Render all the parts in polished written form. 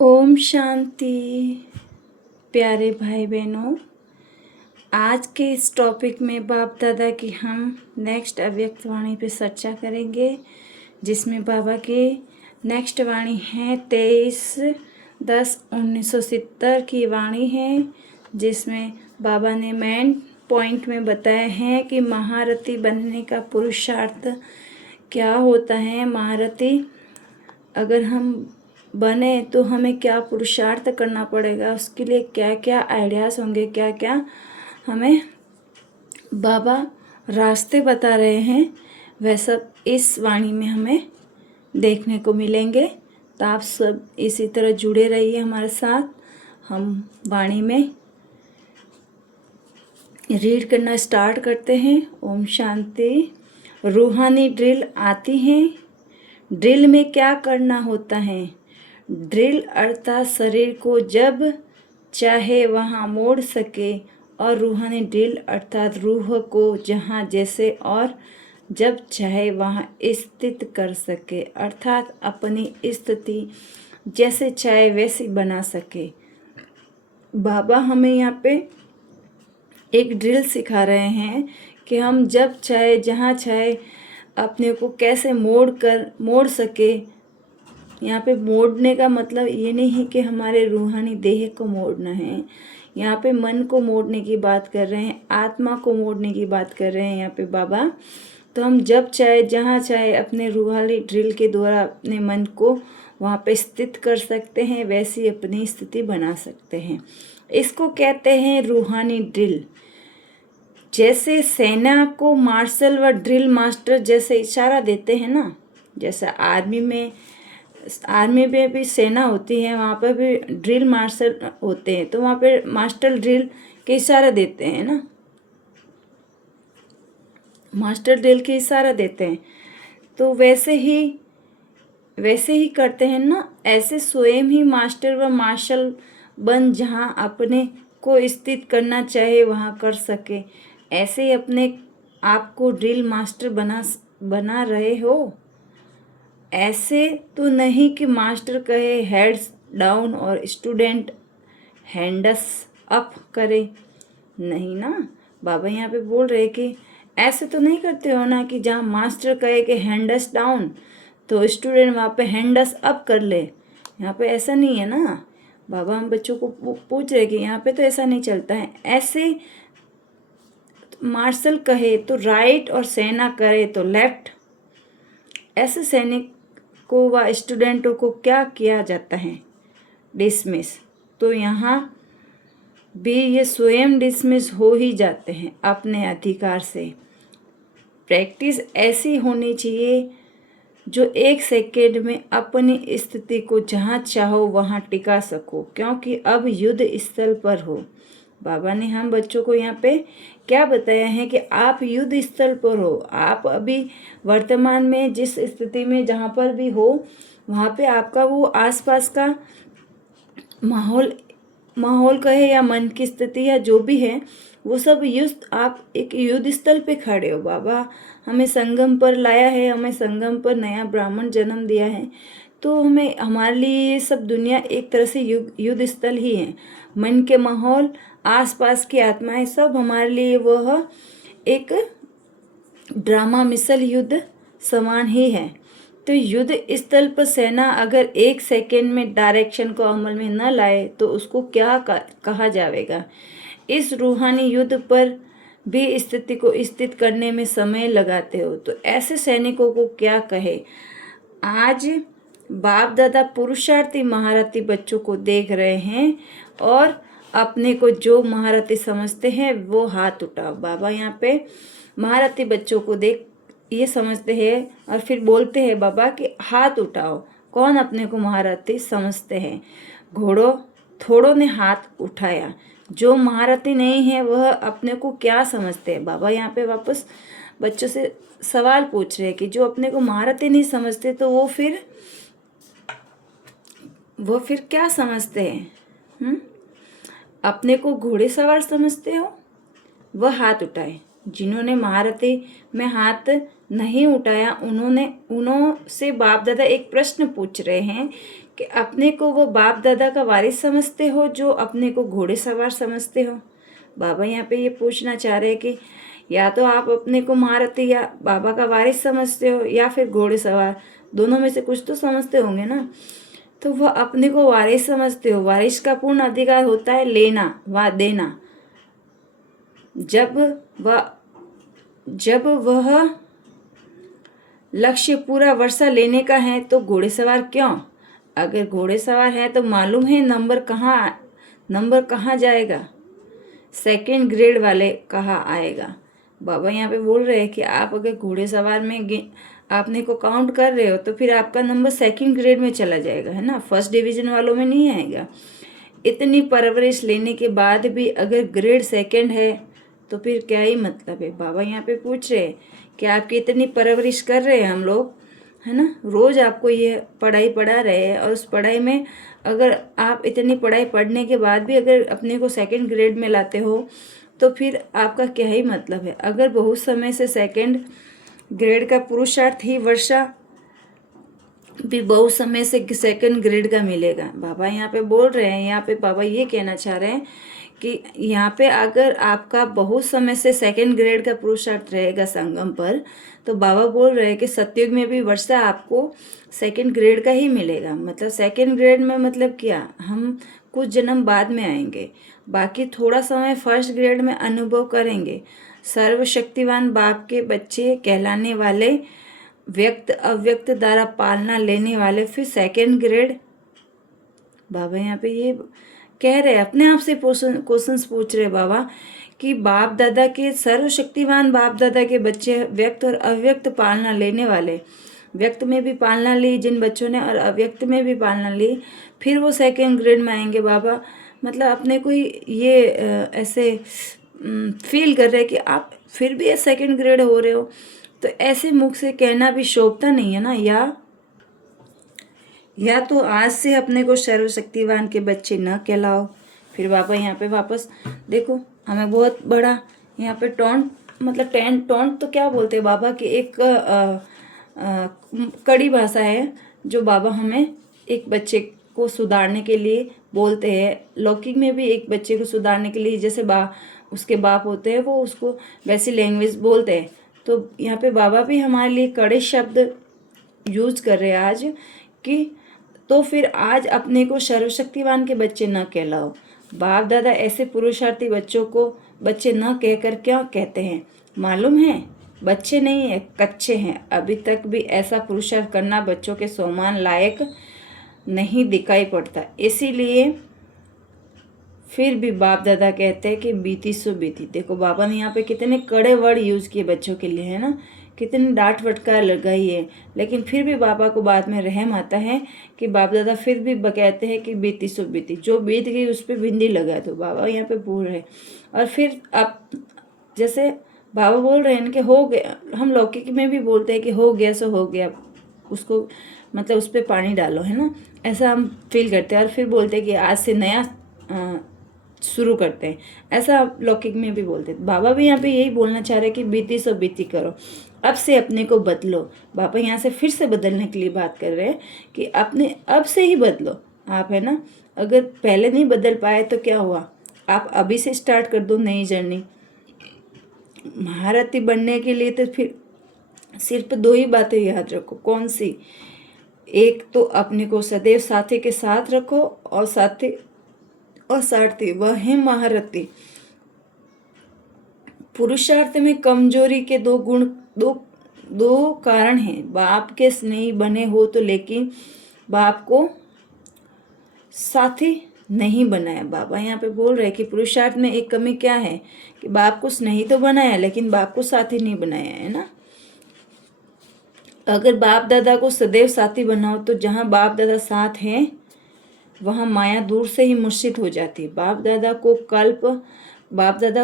ओम शांति। प्यारे भाई बहनों, आज के इस टॉपिक में बाप दादा की हम नेक्स्ट अव्यक्त वाणी पे चर्चा करेंगे, जिसमें बाबा की नेक्स्ट वाणी है 23/10/1970 की वाणी है, जिसमें बाबा ने मेन पॉइंट में बताया है कि महारथी बनने का पुरुषार्थ क्या होता है। महारथी अगर हम बने तो हमें क्या पुरुषार्थ करना पड़ेगा, उसके लिए क्या क्या आइडियाज़ होंगे, क्या क्या हमें बाबा रास्ते बता रहे हैं, वह सब इस वाणी में हमें देखने को मिलेंगे। तो आप सब इसी तरह जुड़े रहिए हमारे साथ। हम वाणी में रीड करना स्टार्ट करते हैं। ओम शांति। रूहानी ड्रिल आती हैं। ड्रिल में क्या करना होता है? ड्रिल अर्थात शरीर को जब चाहे वहाँ मोड़ सके, और रूहानी ड्रिल अर्थात रूह को जहाँ जैसे और जब चाहे वहाँ स्थित कर सके, अर्थात अपनी स्थिति जैसे चाहे वैसी बना सके। बाबा हमें यहाँ पे एक ड्रिल सिखा रहे हैं कि हम जब चाहे जहाँ चाहे अपने को कैसे मोड़ सके। यहाँ पे मोड़ने का मतलब ये नहीं है कि हमारे रूहानी देह को मोड़ना है, यहाँ पे मन को मोड़ने की बात कर रहे हैं, आत्मा को मोड़ने की बात कर रहे हैं यहाँ पे बाबा। तो हम जब चाहे जहाँ चाहे अपने रूहानी ड्रिल के द्वारा अपने मन को वहाँ पे स्थित कर सकते हैं, वैसी अपनी स्थिति बना सकते हैं। इसको कहते हैं रूहानी ड्रिल। जैसे सेना को मार्शल व ड्रिल मास्टर जैसे इशारा देते हैं ना, जैसे आर्मी में भी सेना होती है, वहाँ पर भी ड्रिल मास्टर होते हैं, तो वहाँ पे मास्टर ड्रिल के इशारा देते हैं ना, मास्टर ड्रिल के इशारा देते हैं। तो वैसे ही करते हैं ना। ऐसे स्वयं ही मास्टर व मार्शल बन जहाँ अपने को स्थित करना चाहे वहाँ कर सके, ऐसे ही अपने आप को ड्रिल मास्टर बना रहे हो। ऐसे तो नहीं कि मास्टर कहे हेड्स डाउन और स्टूडेंट हैंड्स अप करे, नहीं ना। बाबा यहाँ पे बोल रहे कि ऐसे तो नहीं करते हो ना कि जहाँ मास्टर कहे कि हैंड्स डाउन तो स्टूडेंट वहाँ पे हैंड्स अप कर ले। यहाँ पे ऐसा नहीं है ना। बाबा हम बच्चों को पूछ रहे कि यहाँ पे तो ऐसा नहीं चलता है। ऐसे मार्शल कहे तो राइट और सेना करे तो लेफ्ट। ऐसे सैनिक को व स्टूडेंटों को क्या किया जाता है? डिसमिस। तो यहाँ भी ये स्वयं डिसमिस हो ही जाते हैं अपने अधिकार से। प्रैक्टिस ऐसी होनी चाहिए जो 1 सेकेंड में अपनी स्थिति को जहाँ चाहो वहाँ टिका सको, क्योंकि अब युद्ध स्थल पर हो। बाबा ने हम बच्चों को यहाँ पे क्या बताया है कि आप युद्ध स्थल पर हो। आप अभी वर्तमान में जिस स्थिति में जहाँ पर भी हो, वहाँ पे आपका वो आसपास का माहौल कहे या मन की स्थिति या जो भी है, वो सब आप एक युद्ध स्थल पे खड़े हो। बाबा हमें संगम पर लाया है, हमें संगम पर नया ब्राह्मण जन्म दिया है, तो हमारे लिए ये सब दुनिया एक तरह से युद्ध स्थल ही है। मन के माहौल, आसपास की आत्माएं, सब हमारे लिए वह एक ड्रामा मिसल युद्ध समान ही है। तो युद्ध स्थल पर सेना अगर 1 सेकेंड में डायरेक्शन को अमल में न लाए तो उसको क्या कहा जाएगा? इस रूहानी युद्ध पर भी स्थिति को स्थित करने में समय लगाते हो, तो ऐसे सैनिकों को क्या कहे? आज बाप दादा पुरुषार्थी महारथी बच्चों को देख रहे हैं, और अपने को जो महारथी समझते हैं वो हाथ उठाओ। बाबा यहाँ पे महारथी बच्चों को देख ये समझते हैं और फिर बोलते हैं बाबा कि हाथ उठाओ। कौन अपने को महारथी समझते हैं? थोड़ों ने हाथ उठाया। जो महारथी नहीं है वह अपने को क्या समझते हैं? बाबा यहाँ पे वापस बच्चों से सवाल पूछ रहे हैं कि जो अपने को महारथी नहीं समझते तो वो फिर क्या समझते हैं? अपने को घोड़ेसवार समझते हो? वह हाथ उठाए। जिन्होंने महारथी में हाथ नहीं उठाया, उन्होंने से बाप दादा एक प्रश्न पूछ रहे हैं कि अपने को वो बाप दादा का वारिस समझते हो जो अपने को घोड़ेसवार समझते हो। बाबा यहाँ पे ये पूछना चाह रहे हैं कि या तो आप अपने को महारथी या बाबा का वारिस समझते हो या फिर घोड़ेसवार, दोनों में से कुछ तो समझते होंगे ना। तो वह अपने को वारिस समझते हो। वारिस का पूर्ण अधिकार होता है लेना व देना। जब वह लक्ष्य पूरा वर्षा लेने का है तो घोड़ेसवार क्यों? अगर घोड़ेसवार है तो मालूम है नंबर कहाँ जाएगा? सेकंड ग्रेड वाले कहाँ आएगा? बाबा यहाँ पे बोल रहे हैं कि आप अगर घोड़ेसवार में आपने को काउंट कर रहे हो तो फिर आपका नंबर सेकंड ग्रेड में चला जाएगा, है ना, फर्स्ट डिवीजन वालों में नहीं आएगा। इतनी परवरिश लेने के बाद भी अगर ग्रेड सेकंड है तो फिर क्या ही मतलब है? बाबा यहाँ पे पूछ रहे हैं कि आपकी इतनी परवरिश कर रहे हैं हम लोग, है ना, रोज आपको ये पढ़ाई पढ़ा रहे हैं, और उस पढ़ाई में अगर आप इतनी पढ़ाई पढ़ने के बाद भी अगर अपने को सेकंड ग्रेड में लाते हो तो फिर आपका क्या ही मतलब है? अगर बहुत समय से सेकंड ग्रेड का पुरुषार्थ ही वर्षा भी बहुत समय से सेकंड ग्रेड का मिलेगा। बाबा यहाँ पे बोल रहे हैं, यहाँ पे बाबा ये कहना चाह रहे हैं कि यहाँ पे अगर आपका बहुत समय से सेकंड ग्रेड का पुरुषार्थ रहेगा संगम पर, तो बाबा बोल रहे हैं कि सतयुग में भी वर्षा आपको सेकंड ग्रेड का ही मिलेगा। मतलब सेकंड ग्रेड में मतलब क्या, हम कुछ जन्म बाद में आएंगे, बाकी थोड़ा समय फर्स्ट ग्रेड में अनुभव करेंगे। सर्वशक्तिवान बाप के बच्चे कहलाने वाले व्यक्त अव्यक्त द्वारा पालना लेने वाले फिर सेकंड ग्रेड। बाबा यहाँ पे ये कह रहे, अपने आप से क्वेश्चंस पूछ रहे बाबा कि बाप दादा के सर्वशक्तिवान बाप दादा के बच्चे व्यक्त और अव्यक्त पालना लेने वाले, व्यक्त में भी पालना ली जिन बच्चों ने और अव्यक्त में भी पालना ली, फिर वो सेकंड ग्रेड में आएंगे। बाबा मतलब अपने को ये ऐसे फील कर रहे कि आप फिर भी सेकंड ग्रेड हो रहे हो, तो ऐसे मुख से कहना भी शोभता नहीं है ना। या तो आज से अपने को सर्वशक्तिवान के बच्चे न कहलाओ। फिर बाबा यहाँ पे वापस देखो, हमें बहुत बड़ा यहाँ पे टोंट, मतलब टोंट तो क्या बोलते हैं बाबा की एक कड़ी भाषा है जो बाबा हमें एक बच्चे को सुधारने के लिए बोलते हैं। लौकिक में भी एक बच्चे को सुधारने के लिए जैसे उसके बाप होते हैं वो उसको वैसी लैंग्वेज बोलते हैं। तो यहाँ पे बाबा भी हमारे लिए कड़े शब्द यूज कर रहे हैं आज कि तो फिर आज अपने को सर्वशक्तिवान के बच्चे न कहलाओ। बाप दादा ऐसे पुरुषार्थी बच्चों को बच्चे न कहकर क्या कहते हैं मालूम है? बच्चे नहीं है, कच्चे हैं। अभी तक भी ऐसा पुरुषार्थ करना बच्चों के समान लायक नहीं दिखाई पड़ता। इसीलिए फिर भी बाप दादा कहते हैं कि बीती सो बीती। देखो बाबा ने यहाँ पे कितने कड़े वर्ड यूज किए बच्चों के लिए, है ना, कितनी डांट फटकार लगाई है, लेकिन फिर भी बाबा को बाद में रहम आता है कि बाप दादा फिर भी कहते हैं कि बीती सो बीती, जो बीत गई उस पर बिंदी लगा दो। बाबा यहाँ पे बोल रहे, और फिर अब जैसे बाबा बोल रहे हैं कि हो गया, हम लौकिक में भी बोलते हैं कि हो गया सो हो गया, उसको मतलब उस पर पानी डालो, है ना, ऐसा हम फील करते हैं। और फिर बोलते हैं कि आज से नया शुरू करते हैं, ऐसा लौकिक में भी बोलते हैं। बाबा भी यहाँ पे यही बोलना चाह रहे हैं कि बीती सो बीती करो, अब से अपने को बदलो। बाबा यहाँ से फिर से बदलने के लिए बात कर रहे हैं कि अपने अब से ही बदलो आप, है ना। अगर पहले नहीं बदल पाए तो क्या हुआ, आप अभी से स्टार्ट कर दो नई जर्नी। महारथी बनने के लिए तो फिर सिर्फ दो ही बातें याद रखो। कौन सी? एक तो अपने को सदैव साथी के साथ रखो, और सारथी वह है महारथी। पुरुषार्थ में कमजोरी के दो कारण हैं। बाप के स्नेही बने हो तो, लेकिन बाप को साथी नहीं बनाया। बाबा यहाँ पे बोल रहे हैं कि पुरुषार्थ में एक कमी क्या है कि बाप को स्नेही तो बनाया लेकिन बाप को साथी नहीं बनाया, है ना। अगर बाप दादा को सदैव साथी बनाओ तो जहाँ बाप दादा साथ हैं वहाँ माया दूर से ही मुर्शिद हो जाती है। बाप दादा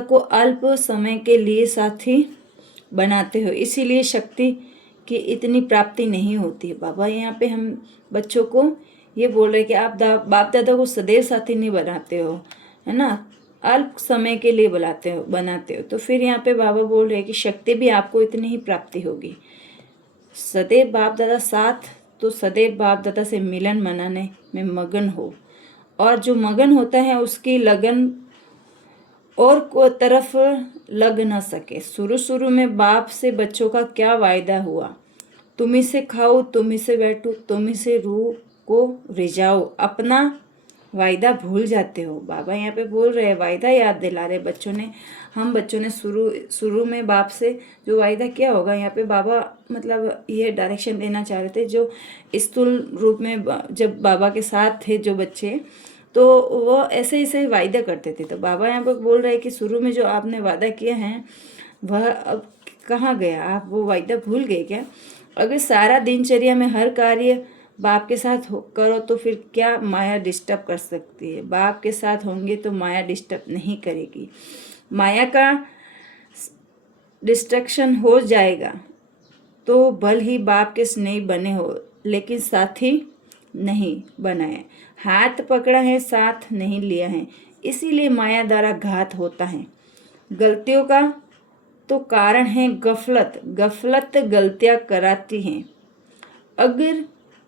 को अल्प समय के लिए साथी बनाते हो, इसीलिए शक्ति की इतनी प्राप्ति नहीं होती है। बाबा यहाँ पे हम बच्चों को ये बोल रहे हैं कि आप बाप दादा को सदैव साथी नहीं बनाते हो, है ना, अल्प समय के लिए बनाते हो। तो फिर यहाँ पे बाबा बोल रहे हैं कि शक्ति भी आपको इतनी ही प्राप्ति होगी। सदैव बाप दादा साथ तो सदैव बाप दादा से मिलन मनाने में मगन हो, और जो मगन होता है उसकी लगन और को तरफ लग न सके। शुरू शुरू में बाप से बच्चों का क्या वायदा हुआ, तुम्ही से खाओ, तुम्ही से बैठो, तुम्ही से रूह को रिझाओ। अपना वायदा भूल जाते हो। बाबा यहाँ पे बोल रहे हैं, वायदा याद दिला रहे बच्चों ने। हम बच्चों ने शुरू में बाप से जो वायदा किया होगा, यहाँ पे बाबा मतलब ये डायरेक्शन देना चाह रहे थे। जो स्थूल रूप में जब बाबा के साथ थे जो बच्चे, तो वो ऐसे ऐसे वायदा करते थे। तो बाबा यहाँ पे बोल रहे हैं कि शुरू में जो आपने वादा किया है वह अब कहाँ गया, आप वो वायदा भूल गए क्या? अगर सारा दिनचर्या में हर कार्य बाप के साथ करो तो फिर क्या माया डिस्टर्ब कर सकती है? बाप के साथ होंगे तो माया डिस्टर्ब नहीं करेगी। माया का डिस्ट्रक्शन हो जाएगा तो भले ही बाप के स्नेही बने हो, लेकिन साथी नहीं बनाए। हाथ पकड़ा है, साथ नहीं लिया है, इसीलिए माया द्वारा घात होता है। गलतियों का तो कारण है गफलत। गफलत गलतियां कराती हैं। अगर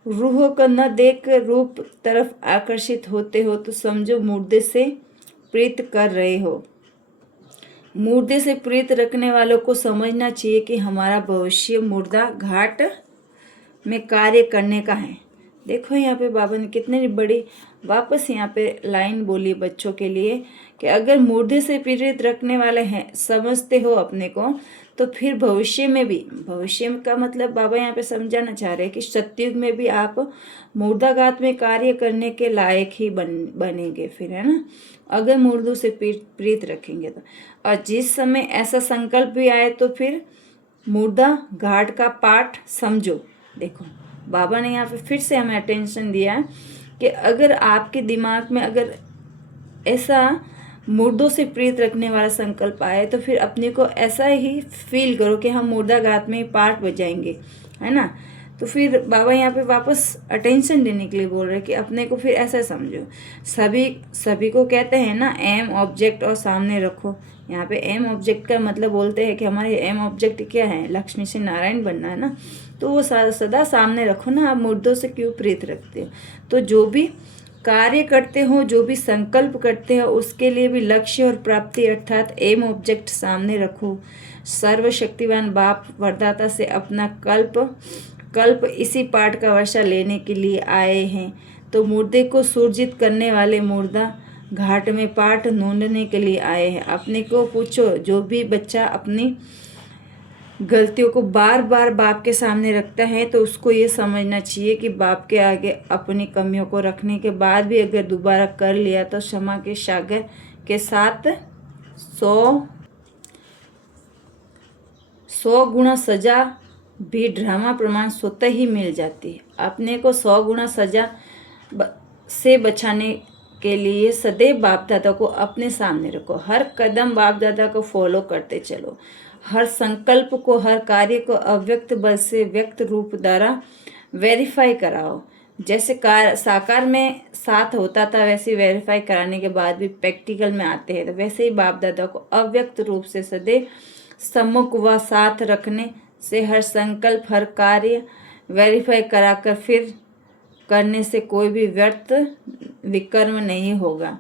रूह को न देख रूप तरफ आकर्षित होते हो तो समझो मुर्दे से प्रीत कर रहे हो। मुर्दे से प्रीत रखने वालों को समझना चाहिए कि हमारा भविष्य मुर्दा घाट में कार्य करने का है। देखो यहाँ पे बाबा ने कितनी बड़ी वापस यहाँ पे लाइन बोली बच्चों के लिए कि अगर मुर्दे से पीड़ित रखने वाले हैं, समझते हो अपने को, तो फिर भविष्य में भी, भविष्य का मतलब बाबा यहाँ पे समझाना चाह रहे हैं कि सतयुग में भी आप मुर्दाघात में कार्य करने के लायक ही बनेंगे फिर, है ना, अगर मुर्दों से प्रीत रखेंगे तो। और जिस समय ऐसा संकल्प भी आए तो फिर मुर्दा घाट का पाठ समझो। देखो बाबा ने यहाँ पे फिर से हमें अटेंशन दिया कि अगर आपके दिमाग में अगर ऐसा मुर्दों से प्रीत रखने वाला संकल्प आए तो फिर अपने को ऐसा ही फील करो कि हम मुर्दाघात में पार्ट बजाएंगे, है ना। तो फिर बाबा यहाँ पे वापस अटेंशन देने के लिए बोल रहे हैं कि अपने को फिर ऐसा समझो। सभी को कहते हैं ना एम ऑब्जेक्ट और सामने रखो। यहाँ पे एम ऑब्जेक्ट का मतलब बोलते हैं कि हमारे एम ऑब्जेक्ट क्या है, लक्ष्मी से नारायण बनना, है ना। तो वो सदा सामने रखो ना। आप मुर्दों से क्यों प्रीत रखते हो? तो जो भी कार्य करते हो, जो भी संकल्प करते हो, उसके लिए भी लक्ष्य और प्राप्ति अर्थात एम ऑब्जेक्ट सामने रखो। सर्वशक्तिवान बाप वरदाता से अपना कल्प इसी पाठ का वर्षा लेने के लिए आए हैं। तो मुर्दे को सुरजित करने वाले मुर्दा घाट में पाठ नूंदने के लिए आए हैं। अपने को पूछो, जो भी बच्चा अपनी गलतियों को बार बार बाप के सामने रखता है तो उसको ये समझना चाहिए कि बाप के आगे अपनी कमियों को रखने के बाद भी अगर दोबारा कर लिया तो क्षमा के सागर के साथ 100 गुना सजा भी ड्रामा प्रमाण स्वतः ही मिल जाती है। अपने को 100 गुना सजा से बचाने के लिए सदैव बाप दादा को अपने सामने रखो। हर कदम बाप दादा को फॉलो करते चलो। हर संकल्प को, हर कार्य को अव्यक्त बल से व्यक्त रूप द्वारा वेरीफाई कराओ। जैसे साकार में साथ होता था वैसे वेरीफाई कराने के बाद भी प्रैक्टिकल में आते हैं, तो वैसे ही बाप दादा को अव्यक्त रूप से सदैव सम्मुख व साथ रखने से हर संकल्प, हर कार्य वेरीफाई कराकर फिर करने से कोई भी व्यर्थ विकर्म नहीं होगा।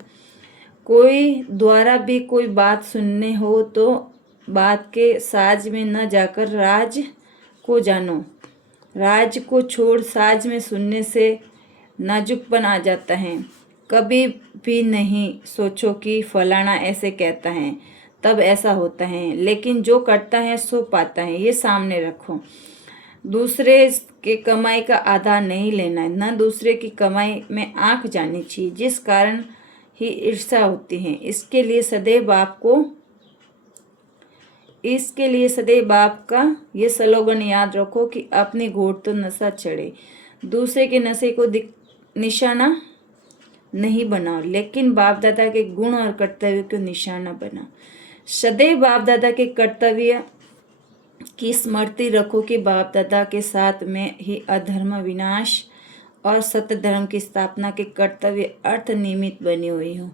कोई द्वारा भी कोई बात सुनने हो तो बात के साज में न जाकर राज को जानो। राज को छोड़ साज में सुनने से नाजुकपन आ जाता है। कभी भी नहीं सोचो कि फलाना ऐसे कहता है तब ऐसा होता है, लेकिन जो करता है सो पाता है, ये सामने रखो। दूसरे के कमाई का आधार नहीं लेना है, न दूसरे की कमाई में आंख जानी चाहिए, जिस कारण ही ईर्ष्या होती है। इसके लिए सदैव बाप का ये स्लोगन याद रखो कि अपनी घोट तो नशा चढ़े, दूसरे के नशे को निशाना नहीं बनाओ, लेकिन बाप दादा के गुण और कर्तव्य को निशाना बनाओ। सदैव बाप दादा के कर्तव्य की स्मृति रखो कि बाप दादा के साथ में ही अधर्म विनाश और सत्य धर्म की स्थापना के कर्तव्य अर्थ निमित्त बनी हुई हो।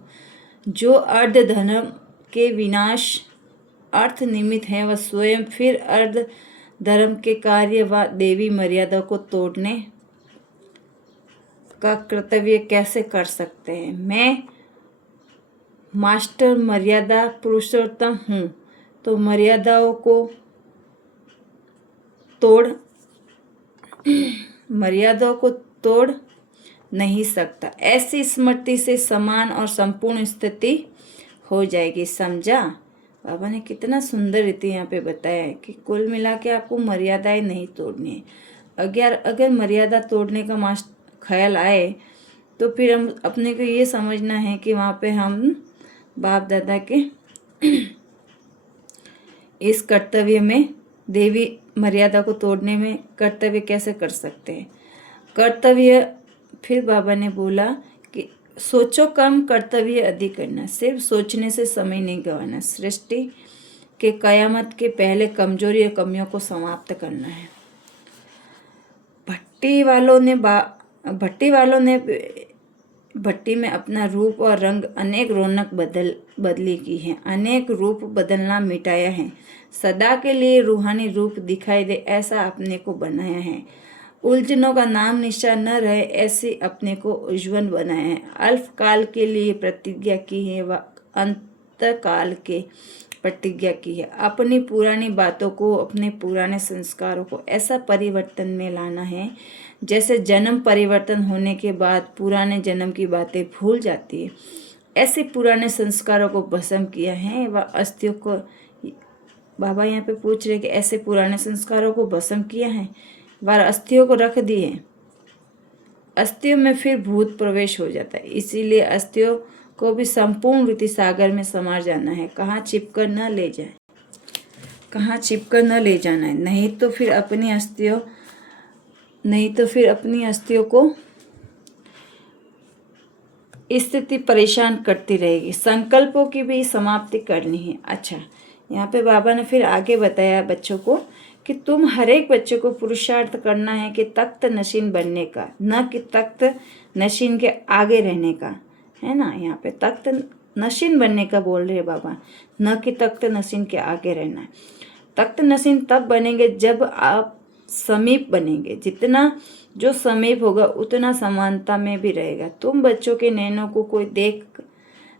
जो अर्ध धर्म के विनाश अर्थ निमित्त है वह स्वयं फिर अर्ध धर्म के कार्य व देवी मर्यादा को तोड़ने का कर्तव्य कैसे कर सकते हैं। मैं मास्टर मर्यादा पुरुषोत्तम हूँ, तो मर्यादाओं को तोड़ नहीं सकता। ऐसी स्मृति से समान और संपूर्ण स्थिति हो जाएगी। समझा? बाबा ने कितना सुंदर रीति यहाँ पे बताया है कि कुल मिला के आपको मर्यादाएं नहीं तोड़नी है। अगर मर्यादा तोड़ने का ख्याल आए तो फिर हम अपने को ये समझना है कि वहाँ पे हम बाप दादा के इस कर्तव्य में, देवी मर्यादा को तोड़ने में कर्तव्य कैसे कर सकते हैं। कर्तव्य, फिर बाबा ने बोला कि सोचो कम, कर्तव्य अधिक करना। सिर्फ सोचने से समय नहीं गंवाना। सृष्टि के कयामत के पहले कमजोरी और कमियों को समाप्त करना है। भट्टी में अपना रूप और रंग अनेक रौनक बदली की है। अनेक रूप बदलना मिटाया है। सदा के लिए रूहानी रूप दिखाई दे ऐसा अपने को बनाया है। उलझनों का नाम निशान न रहे ऐसे अपने को उज्जवल बनाया है। अल्प काल के लिए प्रतिज्ञा की है, व अंत काल के प्रतिज्ञा की है। अपनी पुरानी बातों को, अपने पुराने संस्कारों को ऐसा परिवर्तन में लाना है जैसे जन्म परिवर्तन होने के बाद पुराने जन्म की बातें भूल जाती है। ऐसे पुराने संस्कारों को भस्म किया है व अस्थियों को, बाबा यहाँ पे पूछ रहे कि ऐसे पुराने संस्कारों को भस्म किया है व अस्थियों को रख दिए। अस्थियों में फिर भूत प्रवेश हो जाता है, इसीलिए अस्थियों को भी संपूर्ण रीति सागर में समार जाना है। कहाँ छिपकर न ले जाना है, नहीं तो फिर अपनी अस्थियों को स्थिति परेशान करती रहेगी। संकल्पों की भी समाप्ति करनी है। अच्छा, यहाँ पे बाबा ने फिर आगे बताया बच्चों को कि तुम हर एक बच्चे को पुरुषार्थ करना है कि तख्त नशीन बनने का, न कि तख्त नशीन के आगे रहने का, है ना। यहाँ पे तख्त नशीन बनने का बोल रहे बाबा, न कि तख्त नशीन के आगे रहना है। तख्त नशीन तब बनेंगे जब आप समीप बनेंगे। जितना जो समीप होगा उतना समानता में भी रहेगा। तुम बच्चों के नैनों को कोई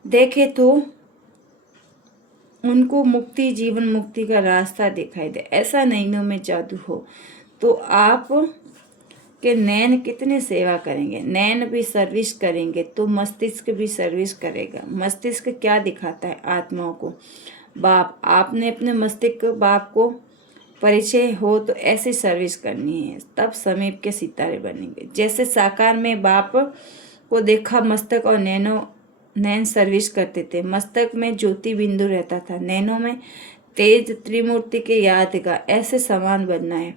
देखे तो उनको मुक्ति, जीवन मुक्ति का रास्ता दिखाई दे। ऐसा नैनों में जादू हो तो आप के नैन कितने सेवा करेंगे। नैन भी सर्विस करेंगे तो मस्तिष्क भी सर्विस करेगा। मस्तिष्क क्या दिखाता है आत्माओं को? बाप। आपने अपने मस्तिष्क बाप को परिचय हो तो ऐसी सर्विस करनी है, तब समीप के सितारे बनेंगे। जैसे साकार में बाप को देखा मस्तक और नैन सर्विस करते थे। मस्तक में ज्योति बिंदु रहता था, नैनों में तेज त्रिमूर्ति के याद का। ऐसे समान बनना है।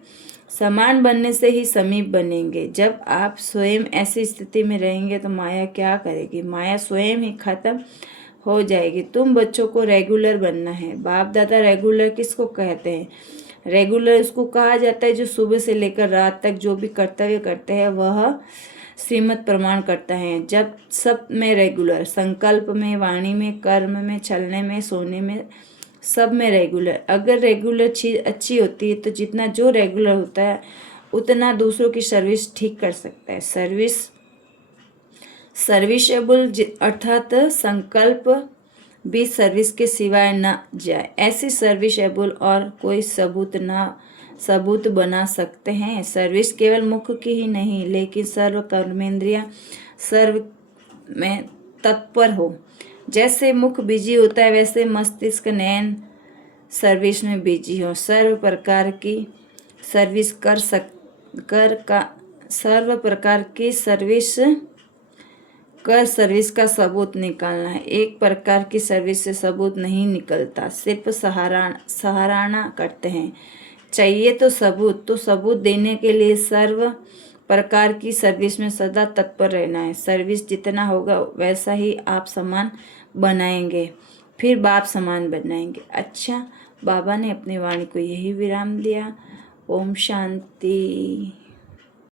समान बनने से ही समीप बनेंगे। जब आप स्वयं ऐसी स्थिति में रहेंगे तो माया क्या करेगी? माया स्वयं ही खत्म हो जाएगी। तुम बच्चों को रेगुलर बनना है। बाप दादा रेगुलर किसको कहते हैं? रेगुलर उसको कहा जाता है जो सुबह से लेकर रात तक जो भी कर्तव्य करते हैं वह श्रीमत प्रमाण करता है। जब सब में रेगुलर, संकल्प में, वाणी में, कर्म में, चलने में, सोने में, सब में रेगुलर। अगर रेगुलर चीज़ अच्छी होती है तो जितना जो रेगुलर होता है उतना दूसरों की सर्विस ठीक कर सकता है। सर्विसेबल अर्थात संकल्प भी सर्विस के सिवाय न जाए, ऐसी सर्विसेबल और कोई सबूत बना सकते हैं। सर्विस केवल मुख की ही नहीं लेकिन सर्व कर्मेंद्रिया सर्व में तत्पर हो। जैसे मुख बिजी होता है वैसे मस्तिष्क नैन सर्विस में बिजी हो। सर्व प्रकार की सर्विस सर्विस का सबूत निकालना है। एक प्रकार की सर्विस से सबूत नहीं निकलता, सिर्फ सहाराना करते हैं। चाहिए तो सबूत देने के लिए सर्व प्रकार की सर्विस में सदा तत्पर रहना है। सर्विस जितना होगा वैसा ही आप समान बनाएंगे, फिर बाप समान बनाएंगे। अच्छा, बाबा ने अपनी वाणी को यही विराम दिया। ओम शांति।